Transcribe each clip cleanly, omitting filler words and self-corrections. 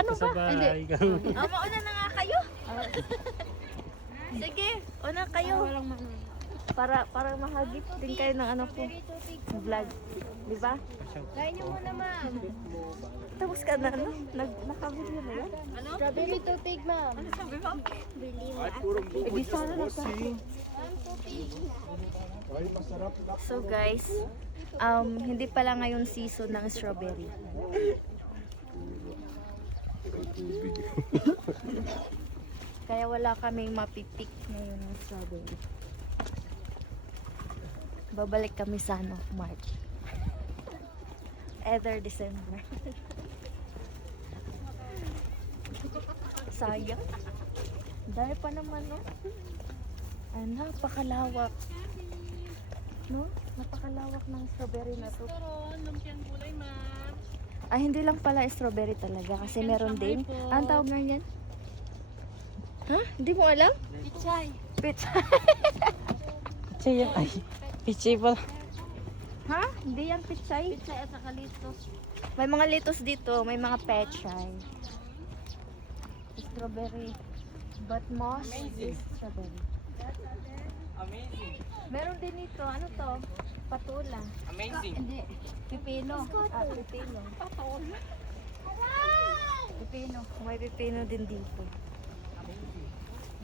Ano ba? Sabay. Mauna na nga kayo. Sige, una kayo. Para mahagip din kayo ng ano ko. Vlog. Di ba? Kain niyo muna, ma'am. Tapos ka na, ano? Nakabili na yan? Ano? Strawberry tubig, ma'am. Ano sabi mo? Bili mo. Eh, di sana nagsabi. Ma'am, tubig. So guys, hindi pala ngayon season ng strawberry. Kaya wala kaming mapipik ngayon ng strawberry. Babalik kami sa ano, March. Either December. Sayang. Dahil pa naman, no? Ay, napakalawak. No? Napakalawak ng strawberry na to. Ay, hindi lang pala strawberry talaga. Kasi meron din. Ang tawag nga yan? Ha? Hindi mo alam? Pichay. Pichay. Pichay yan. Ay, pichay pala. Ha? Hindi yan pichay. Pichay at saka litos. May mga litos dito. May mga pechay. Strawberry. But most is strawberry. Amazing. Meron din ito. Ano to? Patula. Amazing. Hindi. Pipino. Pipino. Patula. Pipino. May pipino din dito.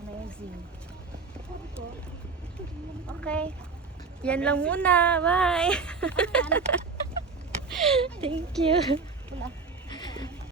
Amazing. Okay. Yan lang muna. Bye. Thank you.